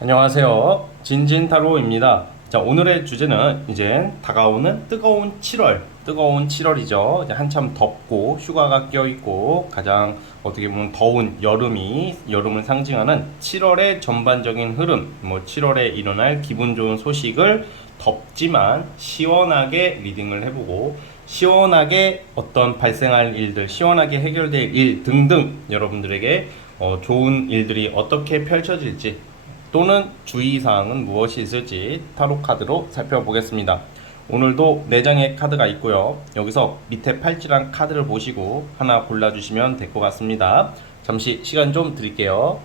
안녕하세요. 진진타로입니다. 자, 오늘의 주제는 이제 다가오는 뜨거운 7월. 뜨거운 7월이죠. 이제 한참 덥고 휴가가 껴있고 가장 어떻게 보면 더운 여름을 상징하는 7월의 전반적인 흐름, 7월에 일어날 기분 좋은 소식을 덥지만 시원하게 리딩을 해보고 시원하게 어떤 발생할 일들, 시원하게 해결될 일 등등 여러분들에게 좋은 일들이 어떻게 펼쳐질지 또는 주의사항은 무엇이 있을지 타로 카드로 살펴보겠습니다. 오늘도 4장의 카드가 있고요. 여기서 밑에 팔찌랑 카드를 보시고 하나 골라주시면 될 것 같습니다. 잠시 시간 좀 드릴게요.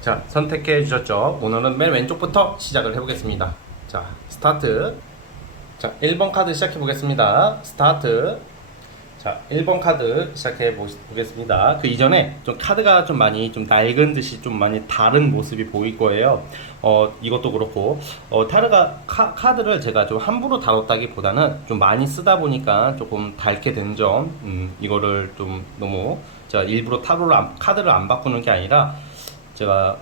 자, 선택해 주셨죠? 오늘은 맨 왼쪽부터 시작을 해보겠습니다. 자, 스타트. 자, 1번 카드 시작해 보겠습니다. 스타트. 자, 1번 카드 시작해 보겠습니다. 그 이전에 좀 카드가 좀 많이 좀 낡은 듯이 좀 많이 다른 모습이 보일 거예요. 이것도 그렇고, 카드를 제가 좀 함부로 다뤘다기보다는 좀 많이 쓰다 보니까 조금 닳게 된 점, 이거를 좀 너무 제가 일부러 카드를 안 바꾸는 게 아니라 제가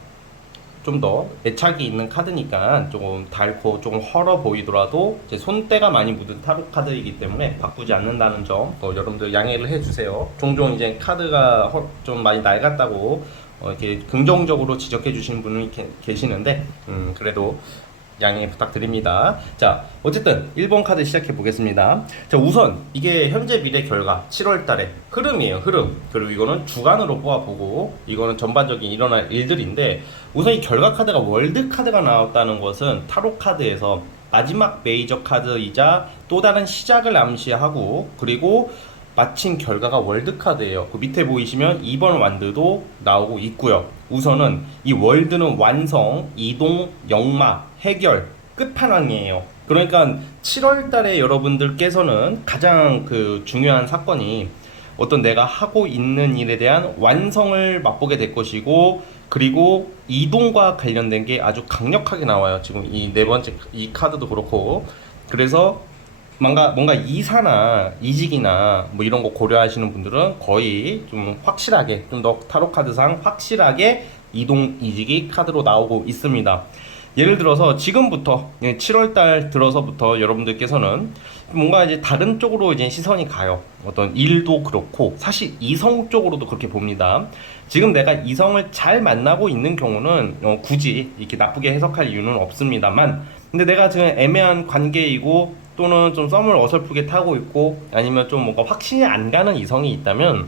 좀 더 애착이 있는 카드니까 조금 닳고 조금 헐어 보이더라도 제 손때가 많이 묻은 타로 카드이기 때문에 바꾸지 않는다는 점 여러분들 양해를 해주세요. 종종 이제 카드가 좀 많이 낡았다고 이렇게 긍정적으로 지적해 주시는 분이 계시는데 그래도 양해 부탁드립니다. 자, 어쨌든 1번 카드 시작해 보겠습니다. 자, 우선 이게 현재 미래 결과 7월 달의 흐름이에요. 흐름. 그리고 이거는 주간으로 뽑아보고 이거는 전반적인 일어날 일들인데 우선 이 결과 카드가 월드 카드가 나왔다는 것은 타로 카드에서 마지막 메이저 카드이자 또 다른 시작을 암시하고 그리고 마친 결과가 월드카드예요. 그 밑에 보이시면 2번 완드도 나오고 있고요. 우선은 이 월드는 완성, 이동, 영마, 해결, 끝판왕이에요. 그러니까 7월 달에 여러분들께서는 가장 그 중요한 사건이 어떤 내가 하고 있는 일에 대한 완성을 맛보게 될 것이고 그리고 이동과 관련된 게 아주 강력하게 나와요. 지금 이 네 번째 이 카드도 그렇고 그래서 뭔가 이사나 이직이나 뭐 이런 거 고려하시는 분들은 거의 좀 확실하게 좀 더 타로 카드상 확실하게 이동 이직이 카드로 나오고 있습니다. 예를 들어서 지금부터 7월 달 들어서부터 여러분들께서는 뭔가 이제 다른 쪽으로 이제 시선이 가요. 어떤 일도 그렇고 사실 이성 쪽으로도 그렇게 봅니다. 지금 내가 이성을 잘 만나고 있는 경우는 굳이 이렇게 나쁘게 해석할 이유는 없습니다만 근데 내가 지금 애매한 관계이고 또는 좀 썸을 어설프게 타고 있고 아니면 좀 뭔가 확신이 안 가는 이성이 있다면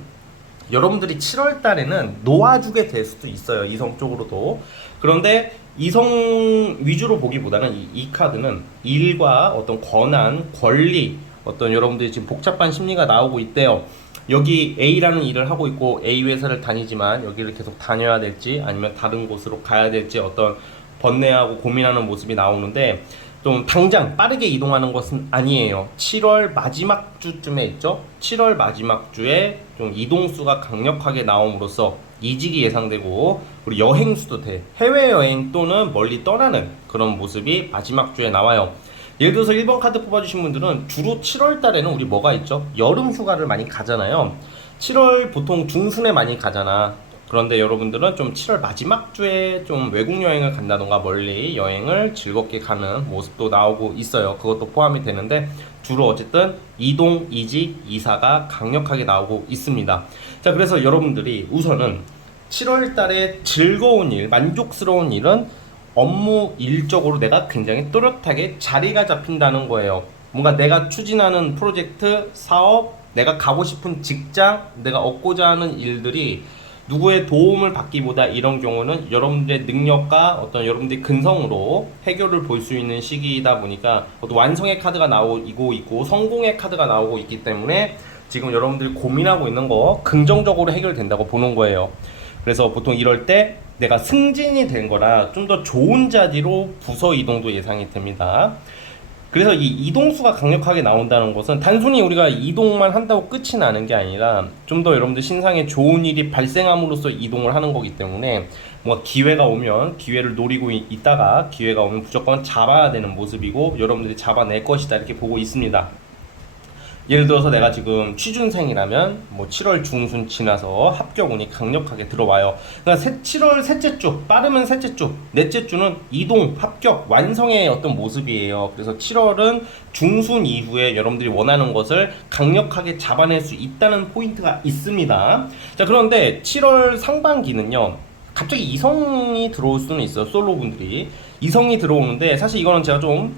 여러분들이 7월 달에는 놓아주게 될 수도 있어요. 이성 쪽으로도. 그런데 이성 위주로 보기보다는 이 카드는 일과 어떤 권한, 권리, 어떤 여러분들이 지금 복잡한 심리가 나오고 있대요. 여기 A라는 일을 하고 있고 A 회사를 다니지만 여기를 계속 다녀야 될지 아니면 다른 곳으로 가야 될지 어떤 번뇌하고 고민하는 모습이 나오는데 좀 당장 빠르게 이동하는 것은 아니에요. 7월 마지막 주쯤에 있죠. 7월 마지막 주에 좀 이동수가 강력하게 나옴으로써 이직이 예상되고 그리고 여행수도 돼. 해외여행 또는 멀리 떠나는 그런 모습이 마지막 주에 나와요. 예를 들어서 1번 카드 뽑아주신 분들은 주로 7월 달에는 우리 뭐가 있죠? 여름 휴가를 많이 가잖아요. 7월 보통 중순에 많이 가잖아. 그런데 여러분들은 좀 7월 마지막 주에 좀 외국 여행을 간다던가 멀리 여행을 즐겁게 가는 모습도 나오고 있어요. 그것도 포함이 되는데 주로 어쨌든 이동, 이직, 이사가 강력하게 나오고 있습니다. 자, 그래서 여러분들이 우선은 7월 달에 즐거운 일, 만족스러운 일은 업무 일적으로 내가 굉장히 또렷하게 자리가 잡힌다는 거예요. 뭔가 내가 추진하는 프로젝트, 사업, 내가 가고 싶은 직장, 내가 얻고자 하는 일들이 누구의 도움을 받기보다 이런 경우는 여러분들의 능력과 어떤 여러분들의 근성으로 해결을 볼 수 있는 시기이다 보니까 어떤 완성의 카드가 나오고 있고 성공의 카드가 나오고 있기 때문에 지금 여러분들이 고민하고 있는 거 긍정적으로 해결된다고 보는 거예요. 그래서 보통 이럴 때 내가 승진이 된 거라 좀 더 좋은 자리로 부서 이동도 예상이 됩니다. 그래서 이 이동수가 강력하게 나온다는 것은 단순히 우리가 이동만 한다고 끝이 나는 게 아니라 좀 더 여러분들 신상에 좋은 일이 발생함으로써 이동을 하는 거기 때문에 뭐 기회가 오면 기회를 노리고 있다가 기회가 오면 무조건 잡아야 되는 모습이고 여러분들이 잡아낼 것이다 이렇게 보고 있습니다. 예를 들어서 내가 지금 취준생이라면 뭐 7월 중순 지나서 합격운이 강력하게 들어와요. 그러니까 7월 셋째 주, 빠르면 셋째 주, 넷째 주는 이동, 합격, 완성의 어떤 모습이에요. 그래서 7월은 중순 이후에 여러분들이 원하는 것을 강력하게 잡아낼 수 있다는 포인트가 있습니다. 자, 그런데 7월 상반기는요. 갑자기 이성이 들어올 수는 있어요. 솔로분들이. 이성이 들어오는데 사실 이거는 제가 조금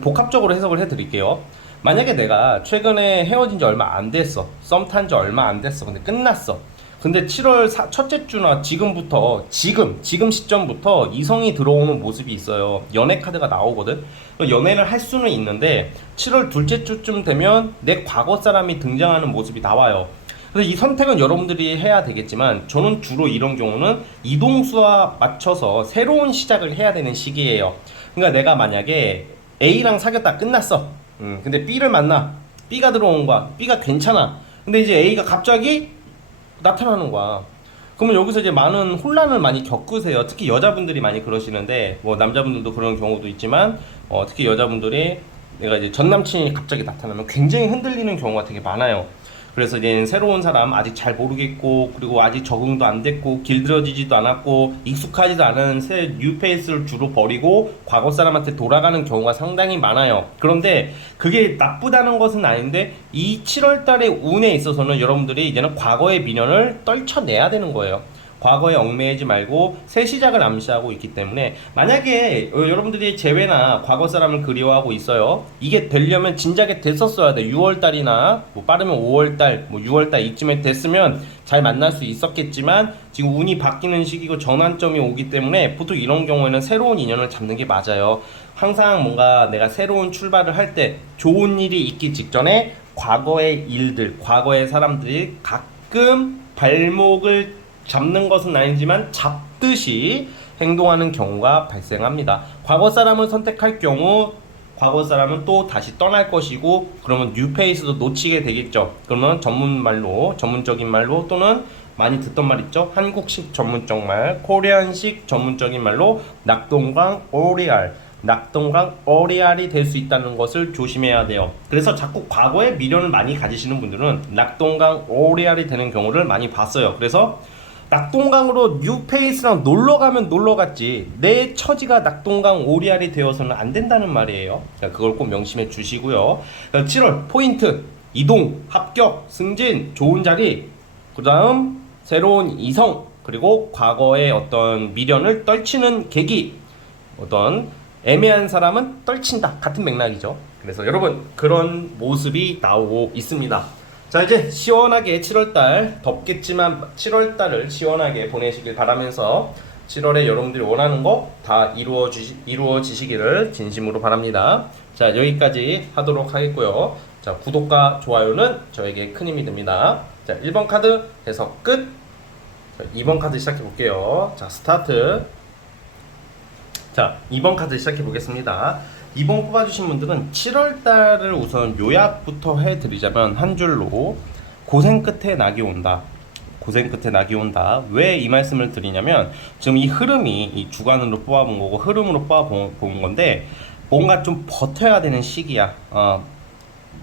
복합적으로 해석을 해드릴게요. 만약에 내가 최근에 헤어진 지 얼마 안 됐어. 썸 탄 지 얼마 안 됐어. 근데 끝났어. 근데 7월 첫째 주나 지금부터, 지금 시점부터 이성이 들어오는 모습이 있어요. 연애 카드가 나오거든. 연애를 할 수는 있는데 7월 둘째 주쯤 되면 내 과거 사람이 등장하는 모습이 나와요. 그래서 이 선택은 여러분들이 해야 되겠지만 저는 주로 이런 경우는 이동수와 맞춰서 새로운 시작을 해야 되는 시기예요. 그러니까 내가 만약에 A랑 사귀었다 끝났어. 근데 B를 만나. B가 들어온 거야. B가 괜찮아. 근데 이제 A가 갑자기 나타나는 거야. 그러면 여기서 이제 많은 혼란을 많이 겪으세요. 특히 여자분들이 많이 그러시는데, 뭐 남자분들도 그런 경우도 있지만, 특히 여자분들이 내가 이제 전 남친이 갑자기 나타나면 굉장히 흔들리는 경우가 되게 많아요. 그래서 이제 새로운 사람 아직 잘 모르겠고 그리고 아직 적응도 안 됐고 길들여지지도 않았고 익숙하지도 않은 새 뉴페이스를 주로 버리고 과거 사람한테 돌아가는 경우가 상당히 많아요. 그런데 그게 나쁘다는 것은 아닌데 이 7월 달의 운에 있어서는 여러분들이 이제는 과거의 미련을 떨쳐내야 되는 거예요. 과거에 얽매이지 말고 새 시작을 암시하고 있기 때문에 만약에 여러분들이 재회나 과거 사람을 그리워하고 있어요. 이게 되려면 진작에 됐었어야 돼. 6월달이나 뭐 빠르면 5월달 뭐 6월달 이쯤에 됐으면 잘 만날 수 있었겠지만 지금 운이 바뀌는 시기고 전환점이 오기 때문에 보통 이런 경우에는 새로운 인연을 잡는 게 맞아요. 항상 뭔가 내가 새로운 출발을 할 때 좋은 일이 있기 직전에 과거의 일들, 과거의 사람들이 가끔 발목을 잡는 것은 아니지만 잡듯이 행동하는 경우가 발생합니다. 과거 사람을 선택할 경우 과거 사람은 또 다시 떠날 것이고 그러면 뉴페이스도 놓치게 되겠죠. 그러면 전문적인 말로 또는 많이 듣던 말 있죠. 한국식 전문적 말, 코리안식 전문적인 말로 낙동강 오리알이 될 수 있다는 것을 조심해야 돼요. 그래서 자꾸 과거에 미련을 많이 가지시는 분들은 낙동강 오리알이 되는 경우를 많이 봤어요. 그래서 낙동강으로 뉴페이스랑 놀러가면 놀러갔지 내 처지가 낙동강 오리알이 되어서는 안 된다는 말이에요. 그걸 꼭 명심해 주시고요. 7월 포인트 이동, 합격, 승진, 좋은 자리, 그 다음 새로운 이성, 그리고 과거의 어떤 미련을 떨치는 계기, 어떤 애매한 사람은 떨친다 같은 맥락이죠. 그래서 여러분 그런 모습이 나오고 있습니다. 자, 이제 시원하게 7월달 덥겠지만 7월달을 시원하게 보내시길 바라면서 7월에 여러분들이 원하는 거 다 이루어지시기를 진심으로 바랍니다. 자, 여기까지 하도록 하겠고요. 자, 구독과 좋아요는 저에게 큰 힘이 됩니다. 자, 1번 카드 해석 끝. 자, 2번 카드 시작해 볼게요. 자, 스타트. 자, 2번 카드 시작해 보겠습니다. 2번 뽑아주신 분들은 7월달을 우선 요약부터 해드리자면 한 줄로 고생 끝에 낙이 온다. 고생 끝에 낙이 온다. 왜 이 말씀을 드리냐면 지금 이 흐름이 이 주간으로 뽑아본 거고 흐름으로 뽑아본 건데 뭔가 좀 버텨야 되는 시기야.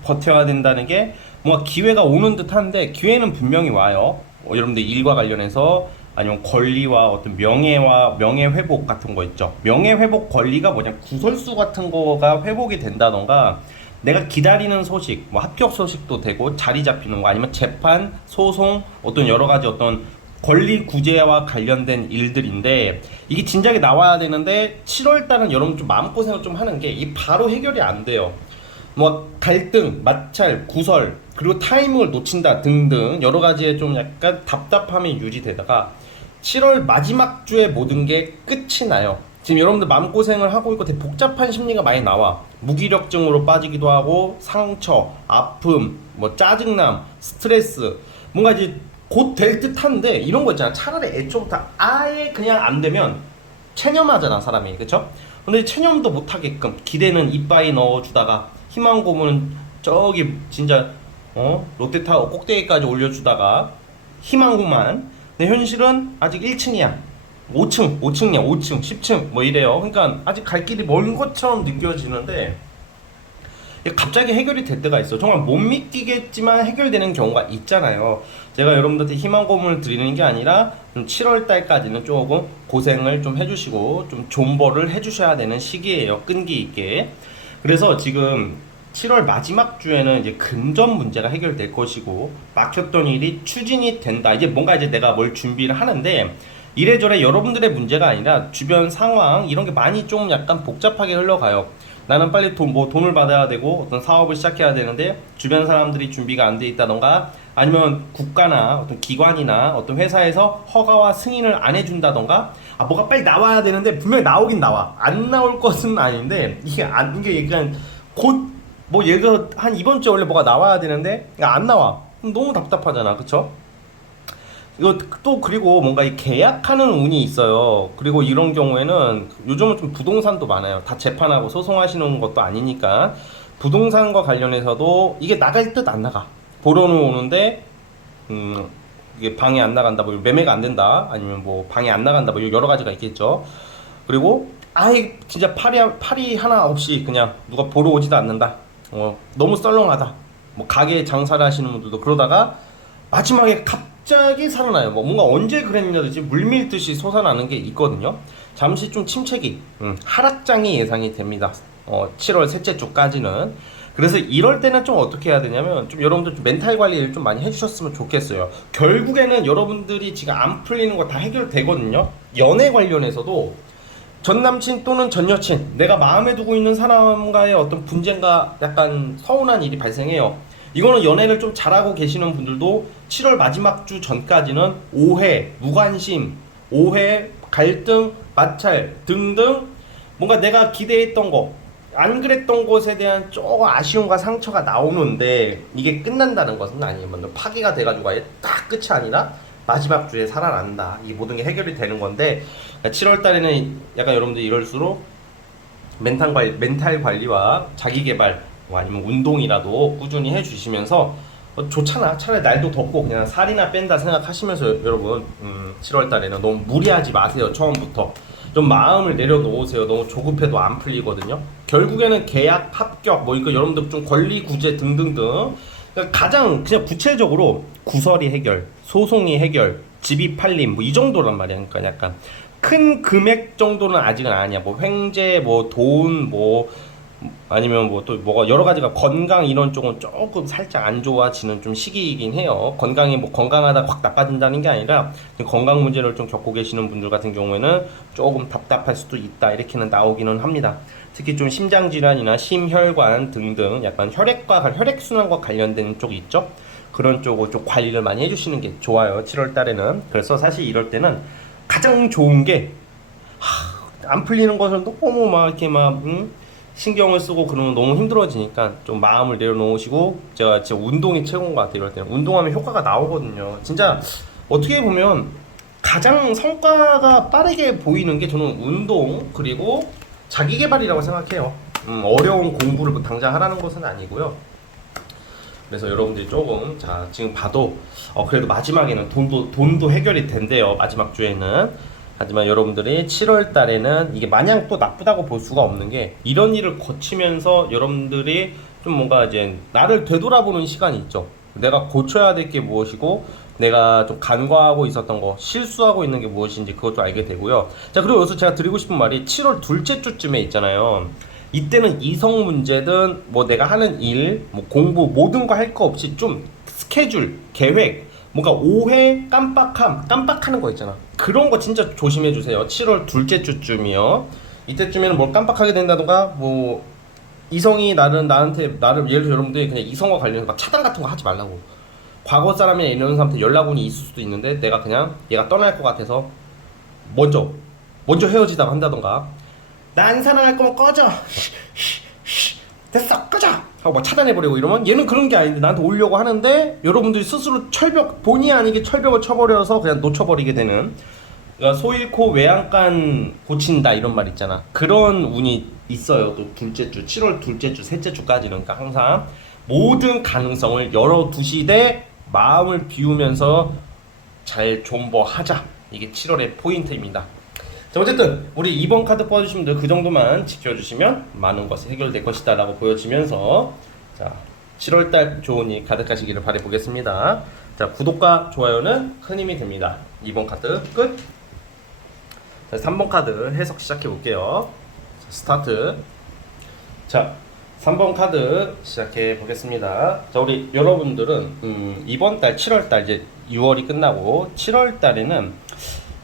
버텨야 된다는 게 뭔가 기회가 오는 듯한데 기회는 분명히 와요. 여러분들 일과 관련해서 아니면 권리와 어떤 명예 회복 같은 거 있죠. 명예 회복 권리가 뭐냐, 구설수 같은 거가 회복이 된다던가 내가 기다리는 소식, 뭐 합격 소식도 되고 자리 잡히는 거 아니면 재판, 소송, 어떤 여러 가지 어떤 권리 구제와 관련된 일들인데 이게 진작에 나와야 되는데 7월 달은 여러분 좀 마음고생을 좀 하는 게 이 바로 해결이 안 돼요. 뭐 갈등, 마찰, 구설, 그리고 타이밍을 놓친다 등등 여러 가지의 좀 약간 답답함이 유지되다가 7월 마지막 주에 모든 게 끝이 나요. 지금 여러분들 마음고생을 하고 있고 되게 복잡한 심리가 많이 나와. 무기력증으로 빠지기도 하고 상처, 아픔, 뭐 짜증남, 스트레스 뭔가 이제 곧 될 듯한데 이런 거 있잖아. 차라리 애초부터 아예 그냥 안 되면 체념하잖아 사람이. 그쵸? 근데 체념도 못하게끔 기대는 이빠이 넣어주다가 희망 고문은 저기 진짜 롯데타워 꼭대기까지 올려주다가 희망고만. 근데 현실은 아직 1층이야. 5층이야. 5층, 10층 뭐 이래요. 그러니까 아직 갈 길이 먼 것처럼 느껴지는데 갑자기 해결이 될 때가 있어. 정말 못 믿기겠지만 해결되는 경우가 있잖아요. 제가 여러분들한테 희망 고문을 드리는 게 아니라 7월 달까지는 조금 고생을 좀 해주시고 좀 존버를 해주셔야 되는 시기예요. 끈기 있게. 그래서 지금 7월 마지막 주에는 이제 금전 문제가 해결될 것이고 막혔던 일이 추진이 된다. 이제 뭔가 이제 내가 뭘 준비를 하는데 이래저래 여러분들의 문제가 아니라 주변 상황 이런 게 많이 좀 약간 복잡하게 흘러가요. 나는 빨리 돈을 받아야 되고 어떤 사업을 시작해야 되는데 주변 사람들이 준비가 안 돼 있다던가 아니면 국가나 어떤 기관이나 어떤 회사에서 허가와 승인을 안 해준다던가 뭐가 빨리 나와야 되는데 분명히 나오긴 나와. 안 나올 것은 아닌데 이게 약간 곧 뭐 예를 들어 한 이번 주에 원래 뭐가 나와야 되는데 안 나와. 너무 답답하잖아. 그쵸? 이거 또 그리고 뭔가 이 계약하는 운이 있어요. 그리고 이런 경우에는 요즘은 좀 부동산도 많아요. 다 재판하고 소송하시는 것도 아니니까 부동산과 관련해서도 이게 나갈 듯 안 나가. 보러는 오는데 이게 방에 안 나간다, 뭐 매매가 안 된다, 아니면 뭐 방에 안 나간다, 뭐 여러 가지가 있겠죠. 그리고 아예 진짜 팔이 하나 없이 그냥 누가 보러 오지도 않는다. 너무 썰렁하다. 뭐 가게 장사를 하시는 분들도 그러다가 마지막에 갑자기 살아나요. 뭐 뭔가 언제 그랬냐듯이 물밀듯이 솟아나는 게 있거든요. 잠시 좀 침체기, 하락장이 예상이 됩니다. 7월 셋째 주까지는. 그래서 이럴 때는 좀 어떻게 해야 되냐면 좀 여러분들 좀 멘탈 관리를 좀 많이 해주셨으면 좋겠어요. 결국에는 여러분들이 지금 안 풀리는 거 다 해결되거든요. 연애 관련해서도 전 남친 또는 전 여친, 내가 마음에 두고 있는 사람과의 어떤 분쟁과 약간 서운한 일이 발생해요. 이거는 연애를 좀 잘하고 계시는 분들도 7월 마지막 주 전까지는 오해, 무관심, 오해, 갈등, 마찰 등등 뭔가 내가 기대했던 거, 안 그랬던 것에 대한 조금 아쉬움과 상처가 나오는데 이게 끝난다는 것은 아니에요. 파괴가 돼가지고 아예 딱 끝이 아니라 마지막 주에 살아난다. 이 모든 게 해결이 되는 건데 7월 달에는 약간 여러분들이 이럴수록 멘탈 관리와 자기 개발 아니면 운동이라도 꾸준히 해주시면서 좋잖아. 차라리 날도 덥고 그냥 살이나 뺀다 생각하시면서 여러분 7월 달에는 너무 무리하지 마세요. 처음부터 좀 마음을 내려놓으세요. 너무 조급해도 안 풀리거든요. 결국에는 계약 합격 뭐 이거 여러분들 좀 권리 구제 등등등 그러니까 가장 그냥 구체적으로 구설이 해결, 소송이 해결, 집이 팔림 뭐 이 정도란 말이야. 그러니까 약간 큰 금액 정도는 아직은 아니야. 뭐 횡재, 뭐 돈, 뭐 아니면 뭐 또 뭐가 여러 가지가 건강 이런 쪽은 조금 살짝 안 좋아지는 좀 시기이긴 해요. 건강이 뭐 건강하다가 확 나빠진다는 게 아니라 건강 문제를 좀 겪고 계시는 분들 같은 경우에는 조금 답답할 수도 있다 이렇게는 나오기는 합니다. 특히 좀 심장 질환이나 심혈관 등등 약간 혈액순환과 관련된 쪽이 있죠. 그런 쪽을 좀 관리를 많이 해주시는 게 좋아요. 7월 달에는. 그래서 사실 이럴 때는 가장 좋은 게 안 풀리는 것을 너무 막 이렇게 막 신경을 쓰고 그러면 너무 힘들어지니까 좀 마음을 내려놓으시고 제가 진짜 운동이 최고인 것 같아요. 이럴 때는 운동하면 효과가 나오거든요. 진짜 어떻게 보면 가장 성과가 빠르게 보이는 게 저는 운동 그리고 자기개발이라고 생각해요. 어려운 공부를 뭐 당장 하라는 것은 아니고요. 그래서 여러분들이 조금 지금 봐도 그래도 마지막에는 돈도 해결이 된대요. 마지막 주에는. 하지만 여러분들이 7월 달에는 이게 마냥 또 나쁘다고 볼 수가 없는 게 이런 일을 거치면서 여러분들이 좀 뭔가 이제 나를 되돌아보는 시간이 있죠. 내가 고쳐야 될 게 무엇이고 내가 좀 간과하고 있었던 거 실수하고 있는 게 무엇인지 그것도 알게 되고요. 자, 그리고 여기서 제가 드리고 싶은 말이 7월 둘째 주쯤에 있잖아요. 이때는 이성 문제든 뭐 내가 하는 일, 뭐 공부 모든 거 할 거 없이 좀 스케줄, 계획 뭔가 오해, 깜빡하는 거 있잖아. 그런 거 진짜 조심해 주세요. 7월 둘째 주쯤이요. 이때쯤에는 뭘 깜빡하게 된다던가 뭐 이성이 나한테 예를 들어 여러분들이 그냥 이성과 관련해서 막 차단 같은 거 하지 말라고. 과거 사람이나 이런 사람한테 연락운이 있을 수도 있는데 내가 그냥 얘가 떠날 것 같아서 먼저 헤어지다가 한다던가 난 사랑할 거면 꺼져 됐어 꺼져 하고 막 차단해버리고 이러면 얘는 그런 게 아닌데 나한테 오려고 하는데 여러분들이 스스로 본의 아니게 철벽을 쳐버려서 그냥 놓쳐버리게 되는 그러니까 소 잃고 외양간 고친다 이런 말 있잖아. 그런 운이 있어요. 또 둘째 주, 7월 둘째 주, 셋째 주까지는. 그러니까 항상 모든 가능성을 열어두시되 마음을 비우면서 잘 존버하자. 이게 7월의 포인트입니다. 자, 어쨌든 우리 2번 카드 뽑아주시면 돼요. 그 정도만 지켜주시면 많은 것이 해결될 것이다 라고 보여지면서, 자, 7월달 좋은 일 가득하시기를 바라보겠습니다. 자, 구독과 좋아요는 큰 힘이 됩니다. 2번 카드 끝. 자, 3번 카드 해석 시작해 볼게요. 자, 스타트. 자, 3번 카드 시작해 보겠습니다. 자, 우리 여러분들은 이번 달 7월 달 이제 6월이 끝나고 7월 달에는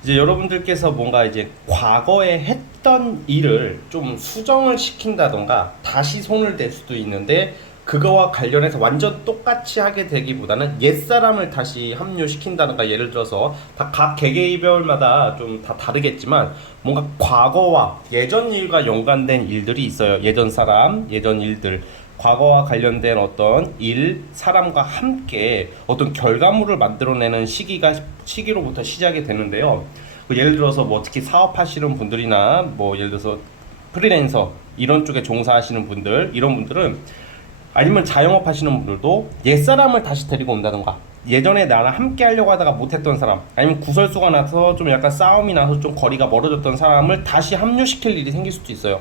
이제 여러분들께서 뭔가 이제 과거에 했던 일을 좀 수정을 시킨다던가 다시 손을 댈 수도 있는데, 그거와 관련해서 완전 똑같이 하게 되기보다는 옛사람을 다시 합류시킨다던가, 예를 들어서 다 각 개개별마다 좀 다 다르겠지만 뭔가 과거와 예전 일과 연관된 일들이 있어요. 예전 사람, 예전 일들, 과거와 관련된 어떤 일, 사람과 함께 어떤 결과물을 만들어내는 시기로부터 시작이 되는데요. 예를 들어서 뭐 특히 사업하시는 분들이나 뭐 예를 들어서 프리랜서 이런 쪽에 종사하시는 분들, 이런 분들은, 아니면 자영업 하시는 분들도 옛사람을 다시 데리고 온다던가, 예전에 나랑 함께 하려고 하다가 못했던 사람, 아니면 구설수가 나서 좀 약간 싸움이 나서 좀 거리가 멀어졌던 사람을 다시 합류시킬 일이 생길 수도 있어요.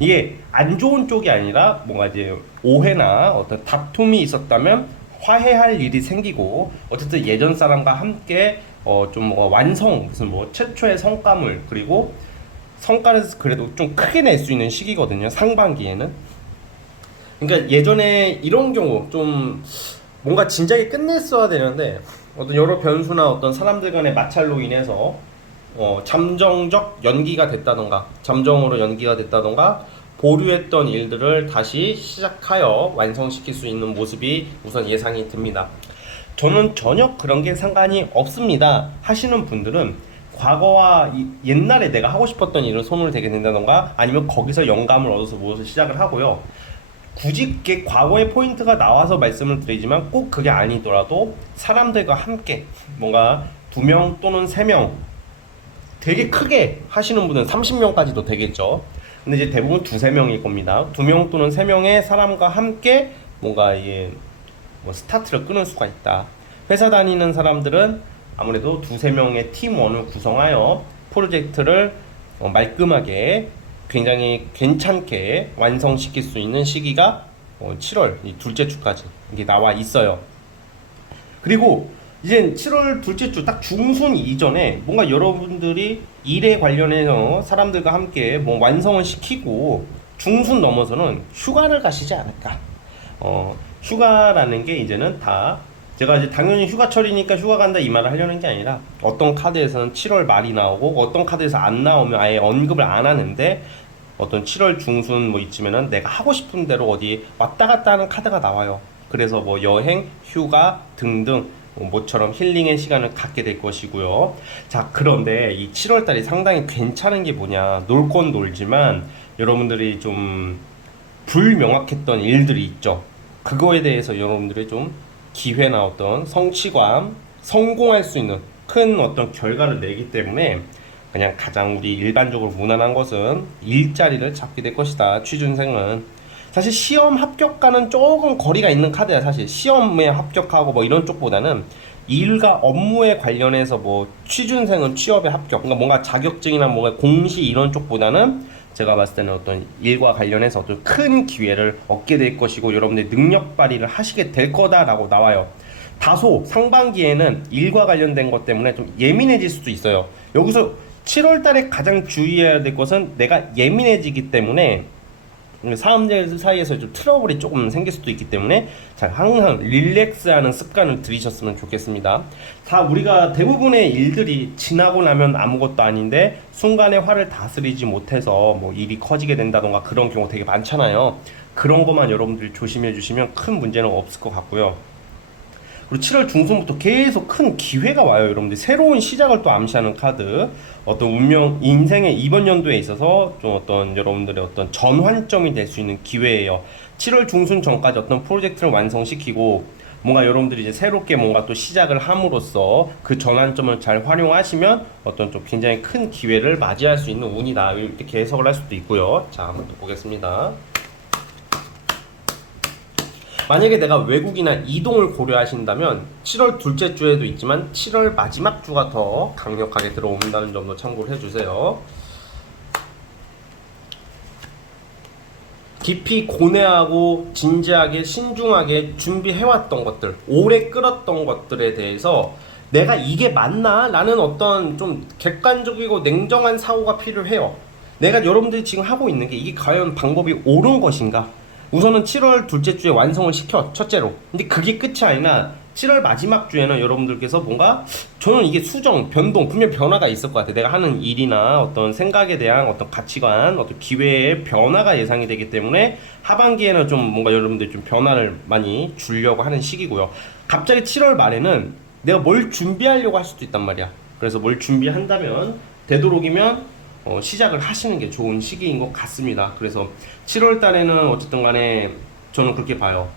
이게 안 좋은 쪽이 아니라 뭔가 이제 오해나 어떤 다툼이 있었다면 화해할 일이 생기고, 어쨌든 예전 사람과 함께 좀 완성, 무슨 뭐 최초의 성과물, 그리고 성과를 그래도 좀 크게 낼 수 있는 시기거든요, 상반기에는. 그러니까 예전에 이런 경우 좀 뭔가 진작에 끝냈어야 되는데 어떤 여러 변수나 어떤 사람들 간의 마찰로 인해서 잠정적 연기가 됐다던가, 잠정으로 연기가 됐다던가, 보류했던 일들을 다시 시작하여 완성시킬 수 있는 모습이 우선 예상이 듭니다. 저는 전혀 그런 게 상관이 없습니다 하시는 분들은, 과거와 옛날에 내가 하고 싶었던 일을 손을 대게 된다던가, 아니면 거기서 영감을 얻어서 무엇을 시작을 하고요. 굳이 그게 과거의 포인트가 나와서 말씀을 드리지만 꼭 그게 아니더라도 사람들과 함께 뭔가 2명 또는 3명, 되게 크게 하시는 분은 30명까지도 되겠죠. 근데 이제 대부분 2-3명일 겁니다. 2명 또는 3명의 사람과 함께 뭔가 뭐 스타트를 끊을 수가 있다. 회사 다니는 사람들은 아무래도 2-3명의 팀원을 구성하여 프로젝트를 말끔하게 굉장히 괜찮게 완성시킬 수 있는 시기가 7월 둘째 주까지 이게 나와 있어요. 그리고 이제 7월 둘째 주 딱 중순 이전에 뭔가 여러분들이 일에 관련해서 사람들과 함께 뭐 완성을 시키고, 중순 넘어서는 휴가를 가시지 않을까. 휴가라는 게 이제는 다, 제가 이제 당연히 휴가철이니까 휴가 간다 이 말을 하려는 게 아니라, 어떤 카드에서는 7월 말이 나오고 어떤 카드에서 안 나오면 아예 언급을 안 하는데, 어떤 7월 중순 뭐 이쯤에는 내가 하고 싶은 대로 어디 왔다 갔다 하는 카드가 나와요. 그래서 뭐 여행, 휴가 등등 모처럼 힐링의 시간을 갖게 될 것이고요. 자, 그런데 이 7월 달이 상당히 괜찮은 게 뭐냐, 놀 건 놀지만 여러분들이 좀 불명확했던 일들이 있죠. 그거에 대해서 여러분들이 좀 기회나 어떤 성취감, 성공할 수 있는 큰 어떤 결과를 내기 때문에, 그냥 가장 우리 일반적으로 무난한 것은 일자리를 잡게 될 것이다. 취준생은 사실 시험 합격과는 조금 거리가 있는 카드야. 사실 시험에 합격하고 뭐 이런 쪽보다는 일과 업무에 관련해서 뭐 취준생은 취업에 합격, 그러니까 뭔가 자격증이나 뭔가 공시 이런 쪽보다는 제가 봤을 때는 어떤 일과 관련해서 어떤 큰 기회를 얻게 될 것이고, 여러분들이 능력 발휘를 하시게 될 거다라고 나와요. 다소 상반기에는 일과 관련된 것 때문에 좀 예민해질 수도 있어요. 여기서 7월 달에 가장 주의해야 될 것은, 내가 예민해지기 때문에 사람들 사이에서 좀 트러블이 조금 생길 수도 있기 때문에, 자, 항상 릴렉스하는 습관을 들이셨으면 좋겠습니다. 다 우리가 대부분의 일들이 지나고 나면 아무것도 아닌데 순간에 화를 다스리지 못해서 뭐 일이 커지게 된다던가 그런 경우 되게 많잖아요. 그런 것만 여러분들이 조심해 주시면 큰 문제는 없을 것 같고요. 그리고 7월 중순부터 계속 큰 기회가 와요. 여러분들 새로운 시작을 또 암시하는 카드, 어떤 운명, 인생의 이번 연도에 있어서 좀 어떤 여러분들의 어떤 전환점이 될 수 있는 기회예요. 7월 중순 전까지 어떤 프로젝트를 완성시키고 뭔가 여러분들이 이제 새롭게 뭔가 또 시작을 함으로써 그 전환점을 잘 활용하시면 어떤 좀 굉장히 큰 기회를 맞이할 수 있는 운이다, 이렇게 해석을 할 수도 있고요. 자, 한번 또 보겠습니다. 만약에 내가 외국이나 이동을 고려하신다면 7월 둘째 주에도 있지만 7월 마지막 주가 더 강력하게 들어온다는 점도 참고를 해주세요. 깊이 고뇌하고 진지하게 신중하게 준비해왔던 것들, 오래 끌었던 것들에 대해서 내가 이게 맞나? 라는 어떤 좀 객관적이고 냉정한 사고가 필요해요. 내가 여러분들이 지금 하고 있는 게 이게 과연 방법이 옳은 것인가? 우선은 7월 둘째 주에 완성을 시켜, 첫째로. 근데 그게 끝이 아니라 7월 마지막 주에는 여러분들께서 뭔가, 저는 이게 수정, 변동, 분명 변화가 있을 것 같아요. 내가 하는 일이나 어떤 생각에 대한 어떤 가치관, 어떤 기회의 변화가 예상이 되기 때문에 하반기에는 좀 뭔가 여러분들이 좀 변화를 많이 주려고 하는 시기고요. 갑자기 7월 말에는 내가 뭘 준비하려고 할 수도 있단 말이야. 그래서 뭘 준비한다면 되도록이면 시작을 하시는 게 좋은 시기인 것 같습니다. 그래서 7월 달에는 어쨌든 간에 저는 그렇게 봐요.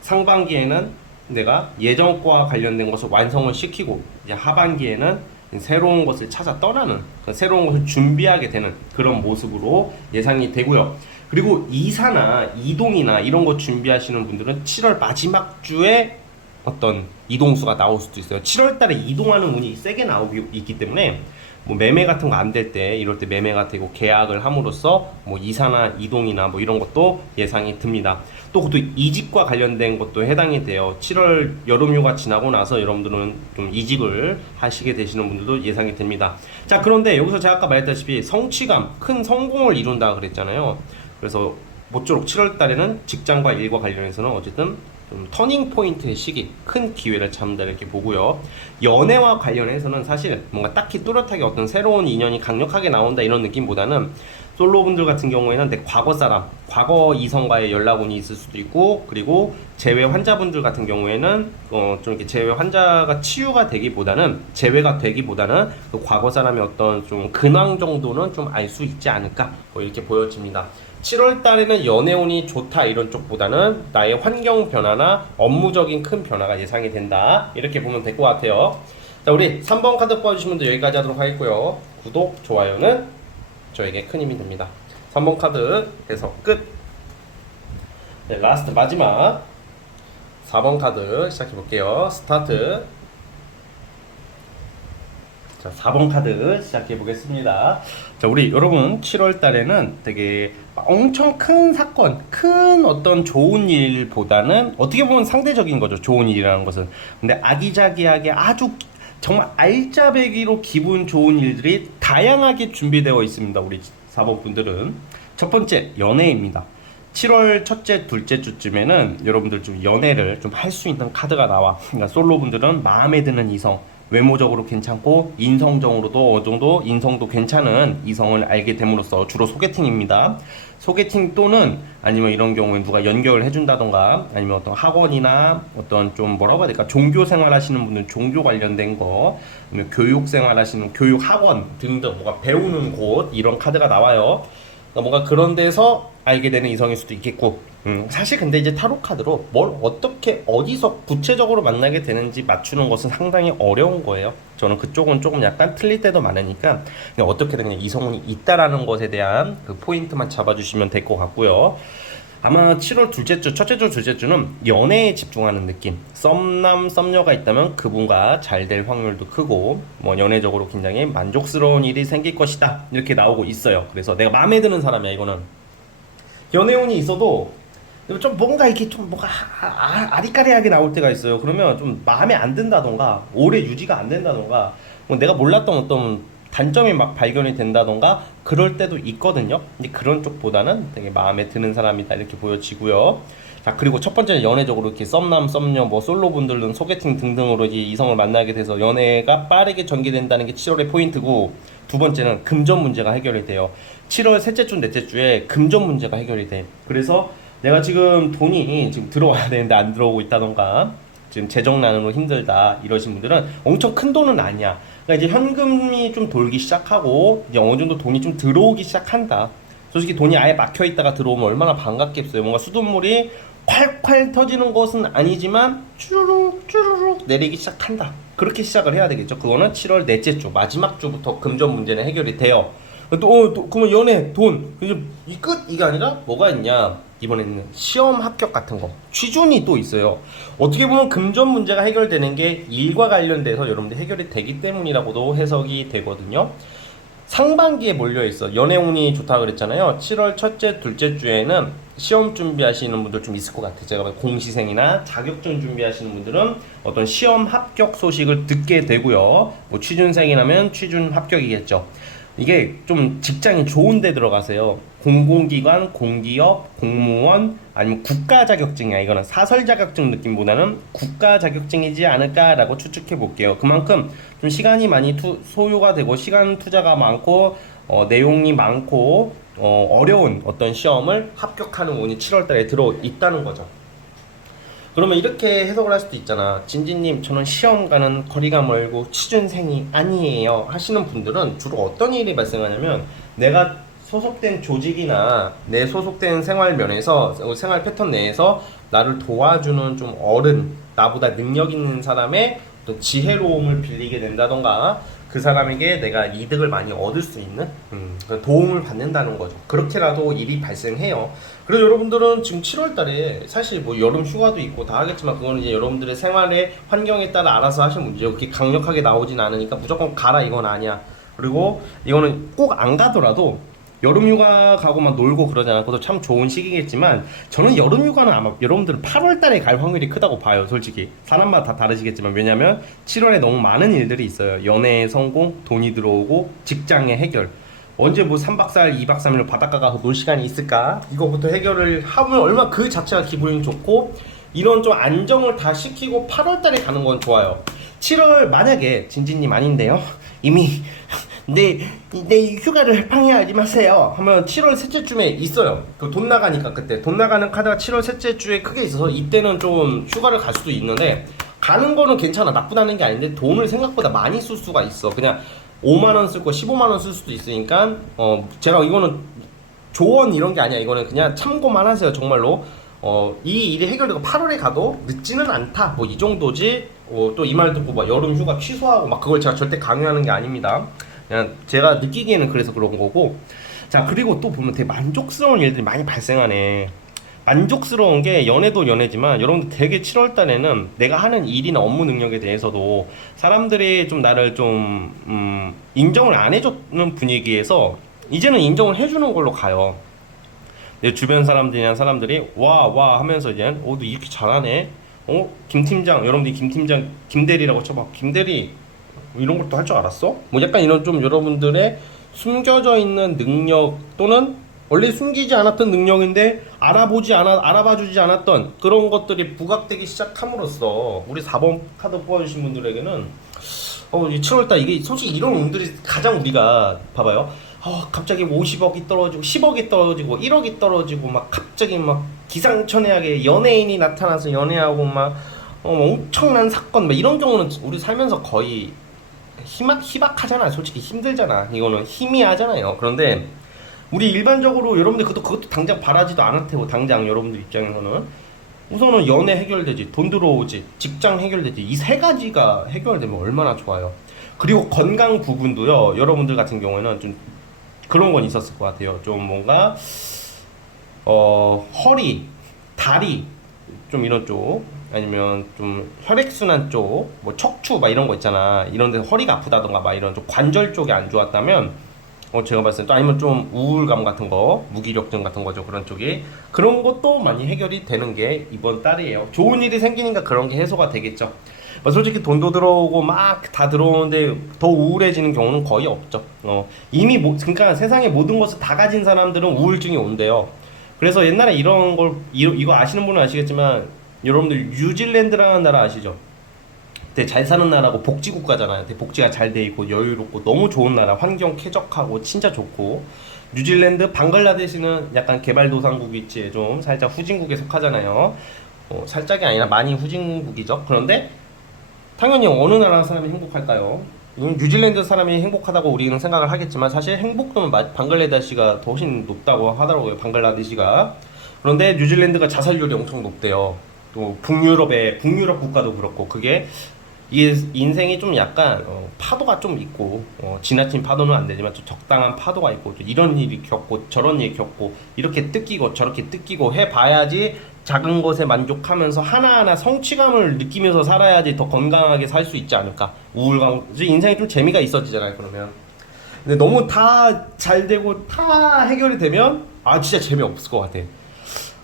상반기에는 내가 예전 거와 관련된 것을 완성을 시키고, 이제 하반기에는 새로운 것을 찾아 떠나는, 새로운 것을 준비하게 되는 그런 모습으로 예상이 되고요. 그리고 이사나 이동이나 이런 거 준비하시는 분들은 7월 마지막 주에 어떤 이동수가 나올 수도 있어요. 7월 달에 이동하는 운이 세게 나오고 있기 때문에 뭐 매매 같은 거 안 될 때, 이럴 때 매매가 되고 계약을 함으로써 뭐 이사나 이동이나 뭐 이런 것도 예상이 듭니다. 또 그것도 이직과 관련된 것도 해당이 돼요. 7월 여름휴가 지나고 나서 여러분들은 좀 이직을 하시게 되시는 분들도 예상이 됩니다. 자, 그런데 여기서 제가 아까 말했다시피 성취감, 큰 성공을 이룬다 그랬잖아요. 그래서 모쪼록 7월 달에는 직장과 일과 관련해서는 어쨌든 좀 터닝 포인트의 시기, 큰 기회를 잡는다 이렇게 보고요. 연애와 관련해서는 사실 뭔가 딱히 뚜렷하게 어떤 새로운 인연이 강력하게 나온다 이런 느낌보다는 솔로분들 같은 경우에는 내 과거 사람, 과거 이성과의 연락운이 있을 수도 있고, 그리고 재회 환자분들 같은 경우에는 좀 이렇게 재회 환자가 치유가 되기보다는, 재회가 되기보다는 그 과거 사람의 어떤 좀 근황 정도는 좀 알 수 있지 않을까, 뭐 이렇게 보여집니다. 7월 달에는 연애운이 좋다 이런 쪽보다는 나의 환경 변화나 업무적인 큰 변화가 예상이 된다, 이렇게 보면 될 것 같아요. 자, 우리 3번 카드 뽑아주신 분들 여기까지 하도록 하겠고요. 구독, 좋아요는 저에게 큰 힘이 됩니다. 3번 카드 해석 끝. 네, 라스트 마지막 4번 카드 시작해 볼게요. 스타트. 자, 4번 카드 시작해 보겠습니다. 자, 우리 여러분 7월 달에는 되게 엄청 큰 사건, 큰 어떤 좋은 일보다는 어떻게 보면 상대적인 거죠. 좋은 일이라는 것은. 근데 아기자기하게 아주 정말 알짜배기로 기분 좋은 일들이 다양하게 준비되어 있습니다. 우리 4번 분들은. 첫 번째, 연애입니다. 7월 첫째, 둘째 주쯤에는 여러분들 좀 연애를 좀 할 수 있는 카드가 나와. 그러니까 솔로분들은 마음에 드는 이성, 외모적으로 괜찮고 인성적으로도 어느 정도 인성도 괜찮은 이성을 알게 됨으로써, 주로 소개팅입니다. 소개팅 또는 아니면 이런 경우에 누가 연결을 해준다던가, 아니면 어떤 학원이나 어떤 좀 뭐라고 해야 될까, 종교 생활 하시는 분들 종교 관련된 거, 아니면 교육 생활 하시는 교육 학원 등등 뭐가 배우는 곳, 이런 카드가 나와요. 그러니까 뭔가 그런 데서 알게 되는 이성일 수도 있겠고, 사실 근데 이제 타로 카드로 뭘 어떻게 어디서 구체적으로 만나게 되는지 맞추는 것은 상당히 어려운 거예요. 저는 그쪽은 조금 약간 틀릴 때도 많으니까 그냥 어떻게든 그냥 이성운이 있다라는 것에 대한 그 포인트만 잡아주시면 될 것 같고요. 아마 7월 둘째 주, 첫째 주, 둘째 주는 연애에 집중하는 느낌. 썸남, 썸녀가 있다면 그분과 잘 될 확률도 크고, 뭐 연애적으로 굉장히 만족스러운 일이 생길 것이다, 이렇게 나오고 있어요. 그래서 내가 마음에 드는 사람이야, 이거는. 연애운이 있어도 좀 뭔가 이렇게 좀 뭔가 아리까리하게 나올 때가 있어요. 그러면 좀 마음에 안 든다던가, 오래 유지가 안 된다던가, 뭐 내가 몰랐던 어떤 단점이 막 발견이 된다던가 그럴 때도 있거든요. 근데 그런 쪽보다는 되게 마음에 드는 사람이다, 이렇게 보여지고요. 자, 그리고 첫 번째는 연애적으로 이렇게 썸남, 썸녀, 뭐 솔로분들은 소개팅 등등으로 이제 이성을 만나게 돼서 연애가 빠르게 전개된다는 게 7월의 포인트고, 두 번째는 금전 문제가 해결이 돼요. 7월 셋째 주, 넷째 주에 금전 문제가 해결이 돼. 그래서 내가 지금 돈이 지금 들어와야 되는데 안 들어오고 있다던가, 지금 재정난으로 힘들다 이러신 분들은 엄청 큰 돈은 아니야. 그러니까 이제 현금이 좀 돌기 시작하고 이제 어느 정도 돈이 좀 들어오기 시작한다. 솔직히 돈이 아예 막혀 있다가 들어오면 얼마나 반갑겠어요. 뭔가 수돗물이 콸콸 터지는 것은 아니지만 쭈루룩 쭈루룩 내리기 시작한다. 그렇게 시작을 해야 되겠죠. 그거는 7월 넷째 주 마지막 주부터 금전 문제는 해결이 돼요. 또 그러면 연애 돈 이제 이 끝 이게 아니라 뭐가 있냐? 이번에는 시험 합격 같은 거 취준이 또 있어요. 어떻게 보면 금전 문제가 해결되는 게 일과 관련돼서 여러분들 해결이 되기 때문이라고도 해석이 되거든요. 상반기에 몰려있어. 연애운이 좋다 그랬잖아요. 7월 첫째, 둘째 주에는 시험 준비하시는 분들 좀 있을 것 같아요. 제가 공시생이나 자격증 준비하시는 분들은 어떤 시험 합격 소식을 듣게 되고요. 뭐 취준생이라면 취준 합격이겠죠. 이게 좀 직장이 좋은 데 들어가세요. 공공기관, 공기업, 공무원, 아니면 국가 자격증이야. 이거는 사설 자격증 느낌보다는 국가 자격증이지 않을까라고 추측해 볼게요. 그만큼 좀 시간이 많이 소요가 되고 시간 투자가 많고 내용이 많고 어려운 어떤 시험을 합격하는 운이 7월 달에 들어 있다는 거죠. 그러면 이렇게 해석을 할 수도 있잖아. 진진님, 저는 시험 가는 거리가 멀고 취준생이 아니에요 하시는 분들은 주로 어떤 일이 발생하냐면 내가 소속된 조직이나 내 소속된 생활 면에서 생활 패턴 내에서 나를 도와주는 좀 어른, 나보다 능력 있는 사람의 어떤 지혜로움을 빌리게 된다던가 그 사람에게 내가 이득을 많이 얻을 수 있는 도움을 받는다는 거죠. 그렇게라도 일이 발생해요. 그래서 여러분들은 지금 7월 달에 사실 뭐 여름 휴가도 있고 다 하겠지만 그거는 이제 여러분들의 생활의 환경에 따라 알아서 하시면 문제예요. 그렇게 강력하게 나오진 않으니까 무조건 가라 이건 아니야. 그리고 이거는 꼭 안 가더라도 여름휴가 가고 막 놀고 그러잖아. 그것도 참 좋은 시기겠지만 저는 여름휴가는 아마 여러분들은 8월달에 갈 확률이 크다고 봐요. 솔직히 사람마다 다 다르시겠지만 왜냐면 7월에 너무 많은 일들이 있어요. 연애의 성공, 돈이 들어오고 직장의 해결. 언제 뭐 3박 4일, 2박 3일로 바닷가 가서 놀 시간이 있을까? 이거부터 해결을 하면 얼마나 그 자체가 기분이 좋고 이런 좀 안정을 다 시키고 8월달에 가는 건 좋아요. 7월 만약에 진진님 아닌데요? 이미 내 휴가를 방해하지 마세요 하면 7월 셋째 주에 있어요. 그 돈 나가니까 그때 돈 나가는 카드가 7월 셋째 주에 크게 있어서 이때는 좀 휴가를 갈 수도 있는데 가는 거는 괜찮아. 나쁘다는 게 아닌데 돈을 생각보다 많이 쓸 수가 있어. 그냥 5만원 쓸 거 15만원 쓸 수도 있으니까 제가 이거는 조언 이런 게 아니야. 이거는 그냥 참고만 하세요. 정말로 이 일이 해결되고 8월에 가도 늦지는 않다 뭐 이 정도지. 또 이 말 듣고 막 여름 휴가 취소하고 막 그걸 제가 절대 강요하는 게 아닙니다. 그냥 제가 느끼기에는 그래서 그런 거고. 자, 그리고 또 보면 되게 만족스러운 일들이 많이 발생하네. 만족스러운 게 연애도 연애지만 여러분들 되게 7월 달에는 내가 하는 일이나 업무 능력에 대해서도 사람들이 좀 나를 좀 인정을 안 해주는 분위기에서 이제는 인정을 해주는 걸로 가요. 내 주변 사람들이나 사람들이 와 하면서 이제 너 이렇게 잘하네. 김 팀장, 여러분들이 김 팀장 김대리라고 쳐봐. 김대리 이런 것도 할 줄 알았어? 뭐 약간 이런 좀 여러분들의 숨겨져 있는 능력 또는 원래 숨기지 않았던 능력인데 알아봐주지 않았던 그런 것들이 부각되기 시작함으로써 우리 4번 카드 뽑아주신 분들에게는 이 7월달 이게 솔직히 이런 운들이 가장 우리가 봐봐요. 갑자기 50억이 떨어지고 10억이 떨어지고 1억이 떨어지고 막 갑자기 막 기상천외하게 연예인이 나타나서 연애하고 막 엄청난 사건 막 이런 경우는 우리 살면서 거의 희박하잖아. 솔직히 힘들잖아. 이거는 희미하잖아요. 그런데 우리 일반적으로 여러분들 그것도 당장 바라지도 않을 테고 당장 여러분들 입장에서는 우선은 연애 해결되지, 돈 들어오지, 직장 해결되지. 이 세 가지가 해결되면 얼마나 좋아요. 그리고 건강 부분도요. 여러분들 같은 경우에는 좀 그런 건 있었을 것 같아요. 좀 뭔가 허리, 다리 좀 이런 쪽 아니면 좀 혈액순환 쪽, 뭐 척추 막 이런 거 있잖아. 이런 데 허리가 아프다던가 막 이런 좀 관절 쪽이 안 좋았다면 제가 봤을 때 또 아니면 좀 우울감 같은 거, 무기력증 같은 거죠. 그런 쪽이 그런 것도 많이 해결이 되는 게 이번 달이에요. 좋은 일이 생기니까 그런 게 해소가 되겠죠. 솔직히 돈도 들어오고 막 다 들어오는데 더 우울해지는 경우는 거의 없죠. 이미 그러니까 세상의 모든 것을 다 가진 사람들은 우울증이 온대요. 그래서 옛날에 이런 걸 이거 아시는 분은 아시겠지만 여러분들 뉴질랜드라는 나라 아시죠? 되게 잘 사는 나라고 복지국가잖아요. 되게 복지가 잘 돼 있고 여유롭고 너무 좋은 나라, 환경 쾌적하고 진짜 좋고. 뉴질랜드, 방글라데시는 약간 개발도상국이지 좀 살짝 후진국에 속하잖아요. 살짝이 아니라 많이 후진국이죠. 그런데 당연히 어느 나라 사람이 행복할까요? 뉴질랜드 사람이 행복하다고 우리는 생각을 하겠지만 사실 행복도는 방글라데시가 더 훨씬 높다고 하더라고요. 방글라데시가. 그런데 뉴질랜드가 자살률이 엄청 높대요. 또 북유럽 국가도 그렇고 그게 이게 인생이 좀 약간 파도가 좀 있고 지나친 파도는 안 되지만 좀 적당한 파도가 있고 또 이런 일이 겪고 저런 일이 겪고 이렇게 뜯기고 저렇게 뜯기고 해봐야지 작은 것에 만족하면서 하나하나 성취감을 느끼면서 살아야지 더 건강하게 살 수 있지 않을까. 우울감 이제 인생에 좀 재미가 있어지잖아요 그러면. 근데 너무 다 잘 되고 다 해결이 되면 아 진짜 재미없을 것 같아.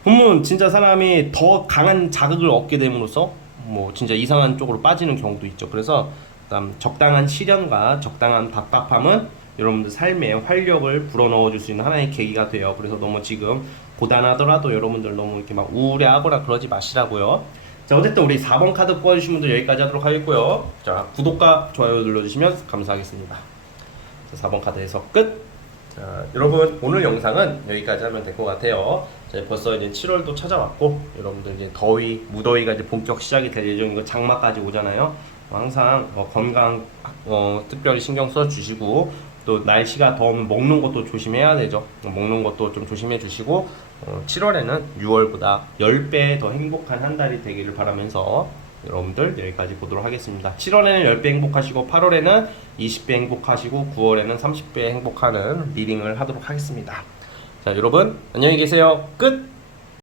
그러면 진짜 사람이 더 강한 자극을 얻게 됨으로써 뭐 진짜 이상한 쪽으로 빠지는 경우도 있죠. 그래서 일단 적당한 시련과 적당한 답답함은 여러분들 삶에 활력을 불어넣어 줄 수 있는 하나의 계기가 돼요. 그래서 너무 지금 고단하더라도 여러분들 너무 이렇게 막 우울해하거나 그러지 마시라고요. 자, 어쨌든 우리 4번 카드 뽑아주신 분들 여기까지 하도록 하겠고요. 자, 구독과 좋아요 눌러주시면 감사하겠습니다. 자, 4번 카드에서 끝. 자, 여러분 오늘 영상은 여기까지 하면 될 것 같아요. 자, 벌써 이제 7월도 찾아왔고 여러분들 이제 무더위가 이제 본격 시작이 될 예정이고 장마까지 오잖아요. 항상 건강 특별히 신경 써 주시고 또 날씨가 더우면 먹는 것도 조심해야 되죠. 먹는 것도 좀 조심해 주시고 7월에는 6월보다 10배 더 행복한 한 달이 되기를 바라면서 여러분들 여기까지 보도록 하겠습니다. 7월에는 10배 행복하시고 8월에는 20배 행복하시고 9월에는 30배 행복하는 리딩을 하도록 하겠습니다. 자, 여러분 안녕히 계세요. 끝!